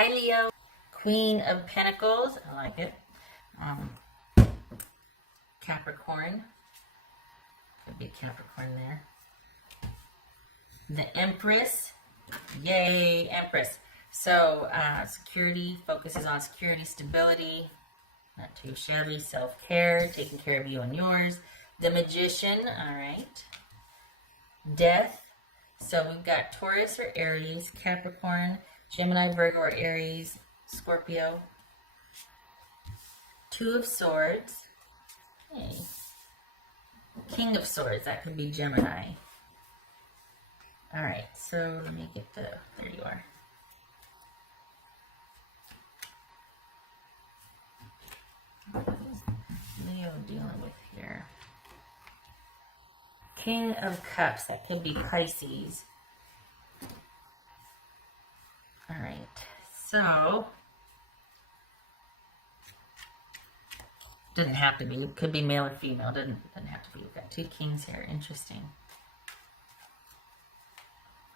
Hi, Leo. Queen of Pentacles. I like it. Capricorn. Could be a Capricorn there. The Empress. Yay, Empress. So, security, focuses on security, stability, not too shabby, self-care, taking care of you and yours. The Magician, all right. Death. So we've got Taurus or Aries, Capricorn, Gemini, Virgo or Aries, Scorpio. Two of Swords. Hey. King of Swords, that could be Gemini. All right, so let me get there you are. Leo dealing with here. King of Cups, that could be Pisces. All right, so doesn't have to be. It could be male or female. Doesn't have to be. We've got two kings here. Interesting.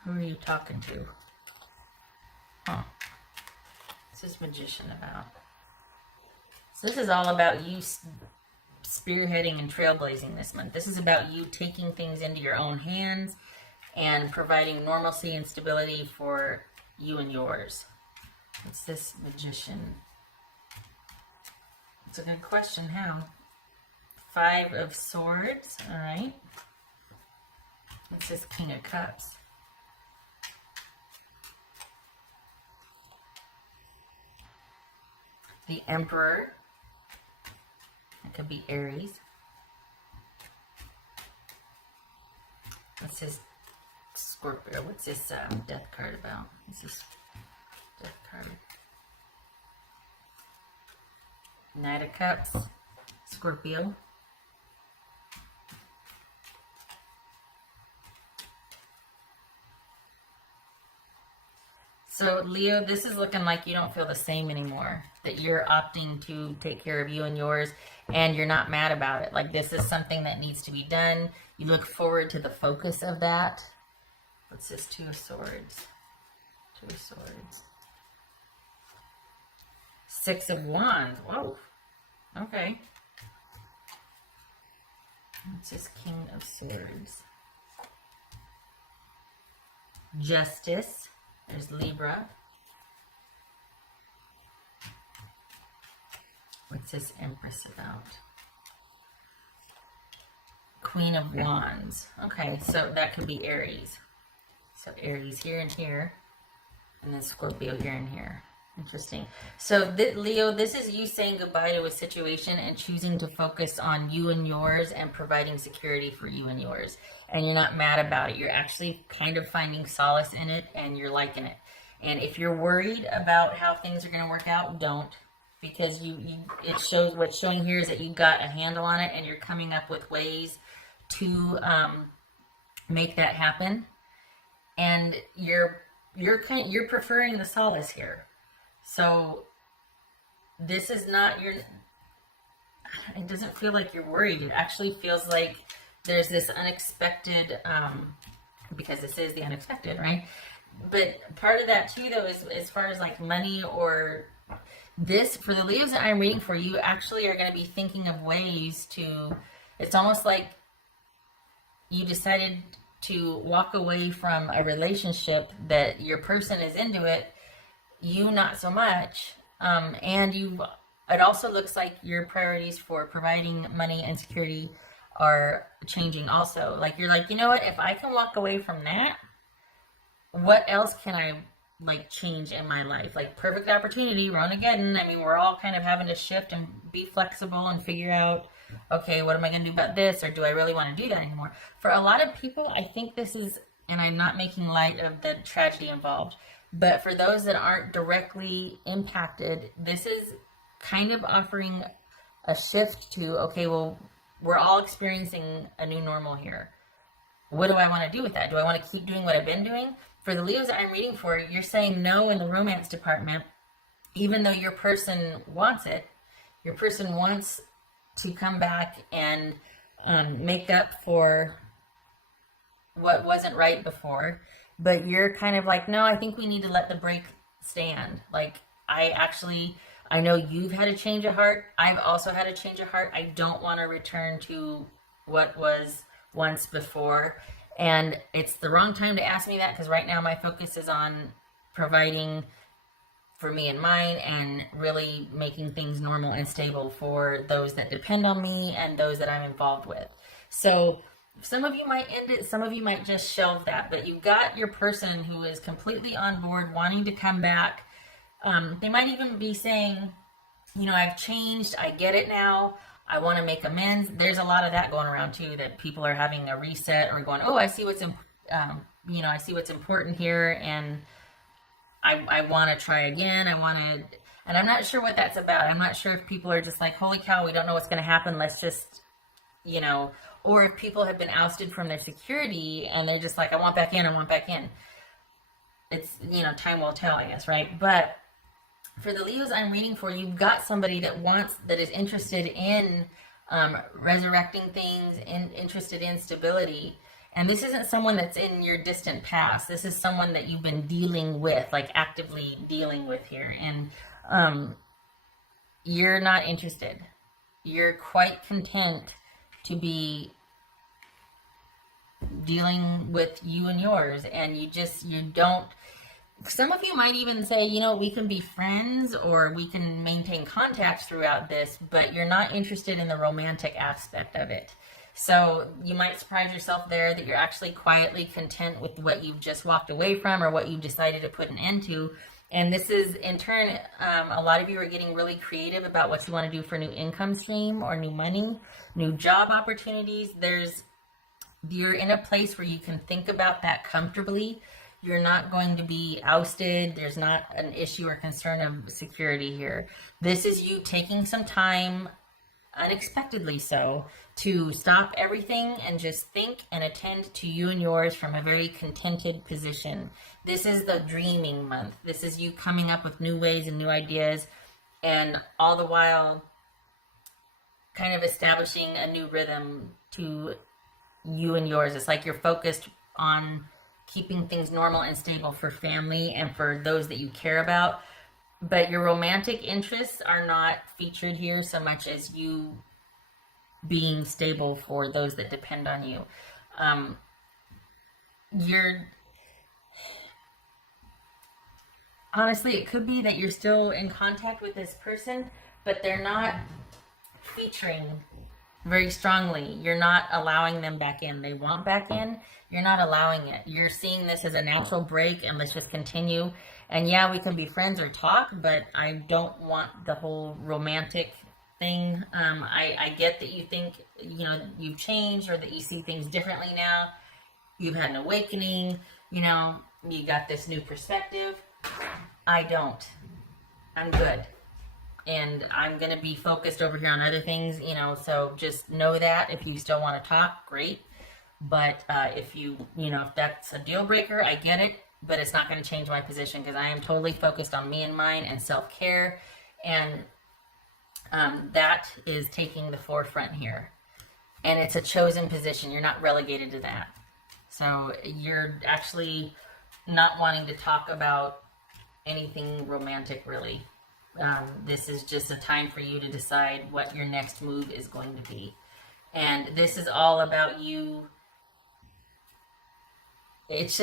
Who are you talking to? Huh. What's this Magician about? So this is all about you spearheading and trailblazing this month. This is about you taking things into your own hands and providing normalcy and stability for you and yours. What's this Magician? It's a good question. How? Five of Swords. All right. What's this King of Cups? The Emperor. It could be Aries. What's this Scorpio? What's this death card about? What's this death card? Knight of Cups. Scorpio. So, Leo, this is looking like you don't feel the same anymore. That you're opting to take care of you and yours, and you're not mad about it. Like, this is something that needs to be done. You look forward to the focus of that. What's this? Two of Swords. Two of Swords. Six of Wands. Whoa. Okay. What's this? King of Swords. Justice. There's Libra. What's this Empress about? Queen of Wands. Okay, so that could be Aries. So Aries here and here. And then Scorpio here and here. Interesting. So Leo, this is you saying goodbye to a situation and choosing to focus on you and yours and providing security for you and yours. And you're not mad about it. You're actually kind of finding solace in it and you're liking it. And if you're worried about how things are going to work out, don't. Because it shows, what's showing here is that you got a handle on it and you're coming up with ways to make that happen. And you're preferring the solace here. So this is not it doesn't feel like you're worried. It actually feels like there's this unexpected, because this is the unexpected, right? But part of that too, though, is as far as like money or this, for the Leos that I'm reading for, you actually are going to be thinking of ways to, it's almost like you decided to walk away from a relationship that your person is into it, you not so much, and it also looks like your priorities for providing money and security are changing also. Like, you're like, you know what, if I can walk away from that, what else can I like change in my life? Like, perfect opportunity, Ronageddon. I mean, we're all kind of having to shift and be flexible and figure out, okay, what am I going to do about this? Or do I really want to do that anymore? For a lot of people, I think this is, and I'm not making light of the tragedy involved, but for those that aren't directly impacted, this is kind of offering a shift to, okay, well, we're all experiencing a new normal here. What do I want to do with that? Do I want to keep doing what I've been doing? For the Leos that I'm reading for, you're saying no in the romance department, even though your person wants it. Your person wants to come back and make up for what wasn't right before. But you're kind of like, no, I think we need to let the stand. Like, I know you've had a change of heart. I've also had a change of heart. I don't want to return to what was once before. And it's the wrong time to ask me that, because right now my focus is on providing for me and mine and really making things normal and stable for those that depend on me and those that I'm involved with. So some of you might end it, some of you might just shelve that, but you've got your person who is completely on board, wanting to come back. They might even be saying, you know, I've changed, I get it now, I want to make amends. There's a lot of that going around too, that people are having a reset or going, oh, I see what's I see what's important here, and I want to try again. And I'm not sure what that's about. I'm not sure if people are just like, holy cow, we don't know what's going to happen, let's just, or if people have been ousted from their security and they're just like, I want back in. It's, time will tell, I guess, right? But for the Leos I'm reading for, you've got somebody that is interested in resurrecting things, interested in stability. And this isn't someone that's in your distant past. This is someone that you've been dealing with, like actively dealing with here. And you're not interested. You're quite content to be dealing with you and yours. And you don't. Some of you might even say, we can be friends or we can maintain contact throughout this, but you're not interested in the romantic aspect of it. So you might surprise yourself there that you're actually quietly content with what you've just walked away from or what you've decided to put an end to. And this is, in turn, a lot of you are getting really creative about what you want to do for new income stream or new money, new job opportunities. You're in a place where you can think about that comfortably. You're not going to be ousted. There's not an issue or concern of security here. This is you taking some time, unexpectedly so, to stop everything and just think and attend to you and yours from a very contented position. This is the dreaming month. This is you coming up with new ways and new ideas, and all the while kind of establishing a new rhythm to you and yours. It's like you're focused on keeping things normal and stable for family and for those that you care about. But your romantic interests are not featured here so much as you being stable for those that depend on you. Honestly, it could be that you're still in contact with this person, but they're not featuring very strongly. You're not allowing them back in. They want back in. You're not allowing it. You're seeing this as a natural break and let's just continue. And yeah, we can be friends or talk, but I don't want the whole romantic thing. I get that you think, you've changed or that you see things differently now. You've had an awakening, you got this new perspective. I don't. I'm good. And I'm going to be focused over here on other things, so just know that. If you still want to talk, great. But if if that's a deal breaker, I get it. But it's not going to change my position because I am totally focused on me and mine and self-care. And that is taking the forefront here. And it's a chosen position. You're not relegated to that. So you're actually not wanting to talk about anything romantic, really. This is just a time for you to decide what your next move is going to be. And this is all about you. It's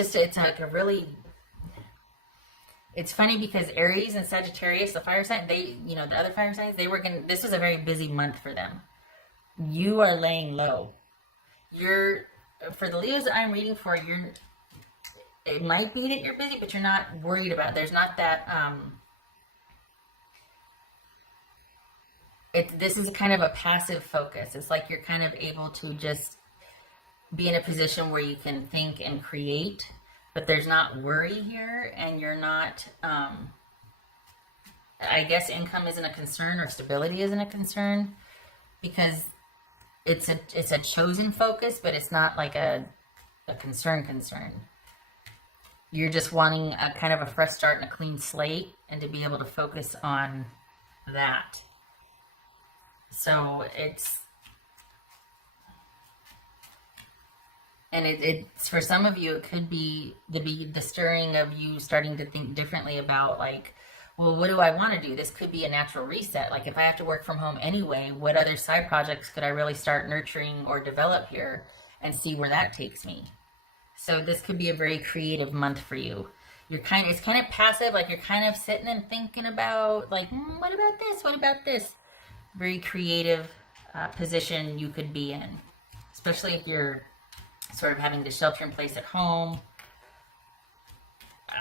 funny because Aries and Sagittarius, the fire sign, the other fire signs, this was a very busy month for them. You are laying low. For the Leos that I'm reading for, it might be that you're busy, but you're not worried about it. There's not that, this is kind of a passive focus. It's like you're kind of able to just be in a position where you can think and create, but there's not worry here, and you're not, I guess income isn't a concern or stability isn't a concern because it's a chosen focus, but it's not like a concern. You're just wanting a kind of a fresh start and a clean slate and to be able to focus on that. So And it's for some of you, it could be the stirring of you starting to think differently about like, well, what do I want to do? This could be a natural reset. Like if I have to work from home anyway, what other side projects could I really start nurturing or develop here and see where that takes me? So this could be a very creative month for you. It's kind of passive, like you're kind of sitting and thinking about like, what about this? What about this? Very creative position you could be in, especially if you're sort of having to shelter in place at home.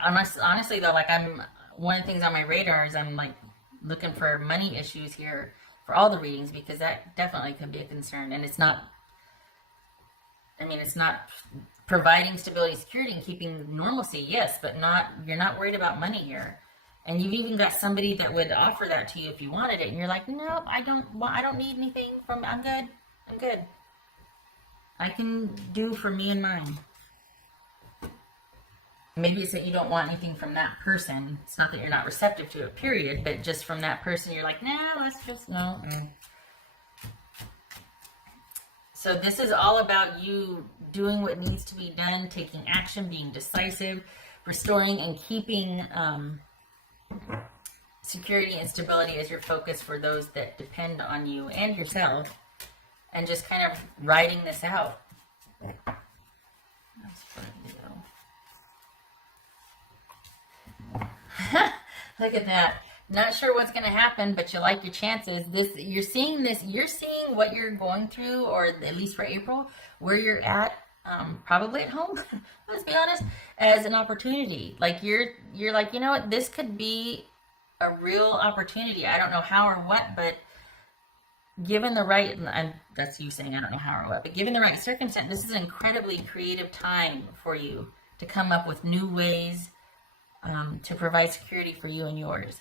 Honestly though, like one of the things on my radar is I'm like looking for money issues here for all the readings, because that definitely could be a concern. And it's not providing stability, security, and keeping normalcy, yes, but you're not worried about money here. And you've even got somebody that would offer that to you if you wanted it, and you're like, nope, I don't need anything I'm good. I can do for me and mine. Maybe it's that you don't want anything from that person. It's not that you're not receptive to it, period, but just from that person, you're like, no. So this is all about you doing what needs to be done, taking action, being decisive, restoring and keeping security and stability as your focus for those that depend on you and yourself, and just kind of riding this out. Look at that. Not sure what's going to happen, but you like your chances. You're seeing what you're going through, or at least for April, where you're at, probably at home, let's be honest, as an opportunity. Like you're like, you know what, this could be a real opportunity. I don't know how or what, but given the right, and that's you saying I don't know how or what, but given the right circumstance, this is an incredibly creative time for you to come up with new ways to provide security for you and yours,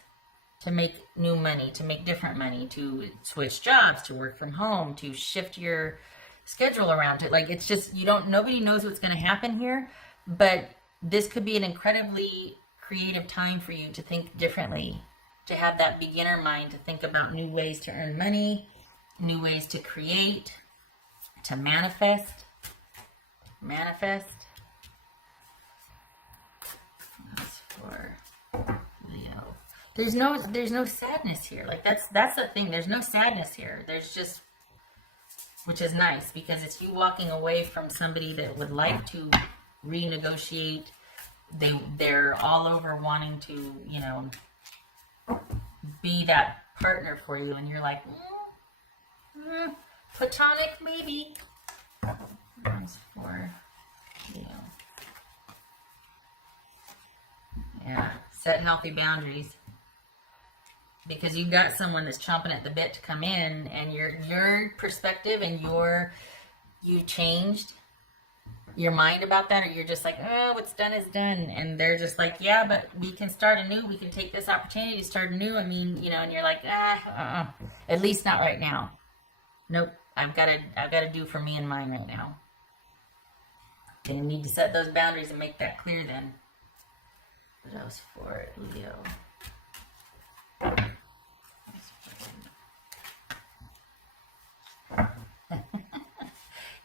to make new money, to make different money, to switch jobs, to work from home, to shift your schedule around it. Like, it's just, nobody knows what's going to happen here, but this could be an incredibly creative time for you to think differently, to have that beginner mind, to think about new ways to earn money, new ways to create, to manifest. That's for Leo. There's no sadness here. Like that's the thing. There's no sadness here. There's just, which is nice, because it's you walking away from somebody that would like to renegotiate. They're all over wanting to, be that partner for you, and you're like, platonic maybe. That's for Leo. Yeah, set healthy boundaries. Because you've got someone that's chomping at the bit to come in, and your perspective and you've changed your mind about that, or you're just like, oh, what's done is done. And they're just like, yeah, but we can start anew. We can take this opportunity to start anew. I mean, and you're like, at least not right now. Nope, I've got to do for me and mine right now. And you need to set those boundaries and make that clear then. What else for Leo?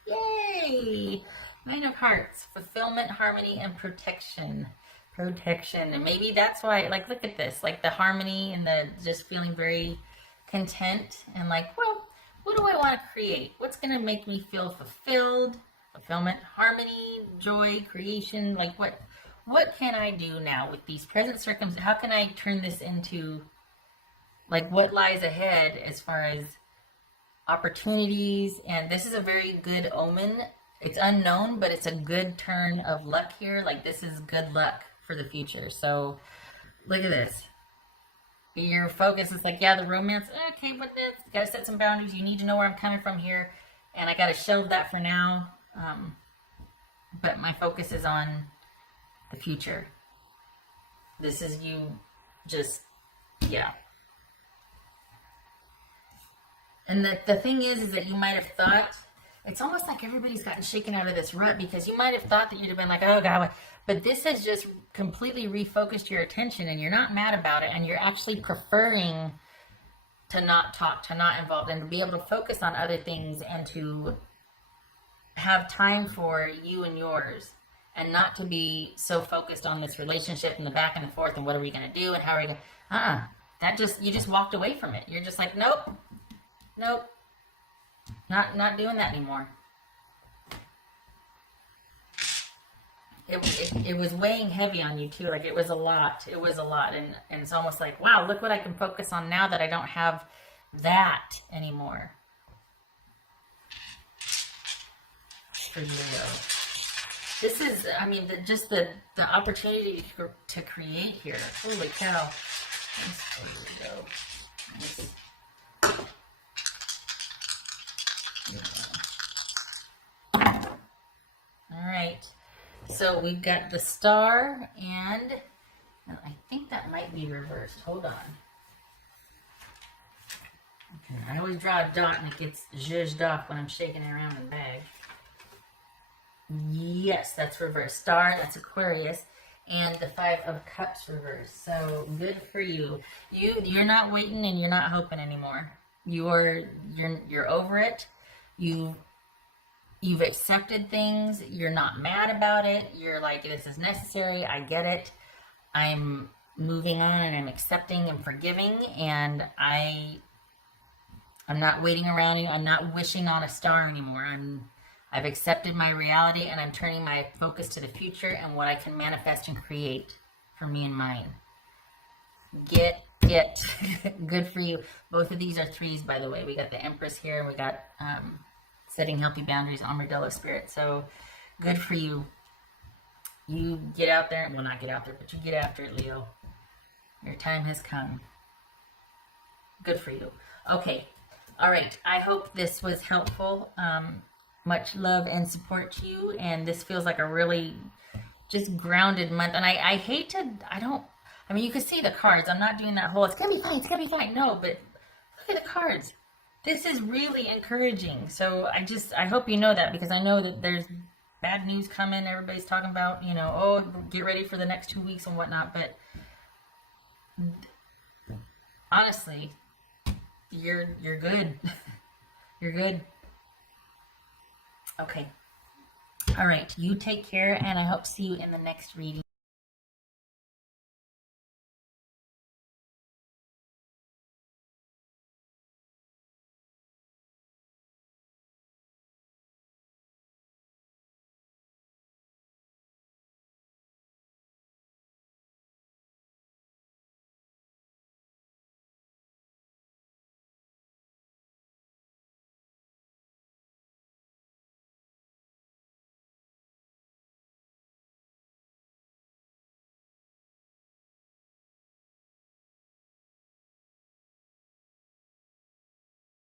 Yay! Nine of Hearts, fulfillment, harmony, and protection. And maybe that's why, like, look at this, like the harmony and the just feeling very content and like, well, what do I want to create? What's going to make me feel fulfilled? Fulfillment, harmony, joy, creation. Like, what can I do now with these present circumstances? How can I turn this into, like, what lies ahead as far as opportunities? And this is a very good omen. It's unknown, but it's a good turn of luck here. Like, this is good luck for the future. So look at this. Your focus is like, yeah, the romance, okay, but this, gotta set some boundaries. You need to know where I'm coming from here, and I gotta shelve that for now. But my focus is on the future. This is you just, yeah. And the thing is that you might have thought, it's almost like everybody's gotten shaken out of this rut, because you might have thought that you'd have been like, oh God, but this has just completely refocused your attention, and you're not mad about it, and you're actually preferring to not talk, to not involve, and to be able to focus on other things, and to have time for you and yours, and not to be so focused on this relationship and the back and the forth and what are we going to do and how are we going to, that just, you just walked away from it. You're just like, nope, nope, not doing that anymore. It was weighing heavy on you too. Like it was a lot. It was a lot. And it's almost like, wow, look what I can focus on now that I don't have that anymore. For you. This is, I mean, just the opportunity to create here. Holy cow. There we go. All right. So we've got the star, and I think that might be reversed. Hold on. Okay, I always draw a dot and it gets zhuzhed off when I'm shaking it around in the bag. Yes, that's reversed. Star, that's Aquarius, and the 5 of Cups reversed. So good for you. You're not waiting and you're not hoping anymore. You're over it. You've accepted things. You're not mad about it. You're like, this is necessary. I get it. I'm moving on and I'm accepting and forgiving, and I'm not waiting around. I'm not wishing on a star anymore. I've accepted my reality, and I'm turning my focus to the future and what I can manifest and create for me and mine. Get it. Good for you. Both of these are 3s, by the way. We got the Empress here, and we got setting healthy boundaries, Armadillo Spirit. So good for you. You get out there. Well, not get out there, but you get after it, Leo. Your time has come. Good for you. Okay. All right. I hope this was helpful. Much love and support to you. And this feels like a really just grounded month. And I hate to, I mean, you can see the cards. I'm not doing that whole, it's going to be fine, it's going to be fine. No, but look at the cards. This is really encouraging. So I hope you know that, because I know that there's bad news coming. Everybody's talking about, oh, get ready for the next 2 weeks and whatnot. But honestly, you're good. You're good. Okay. All right. You take care, and I hope to see you in the next reading.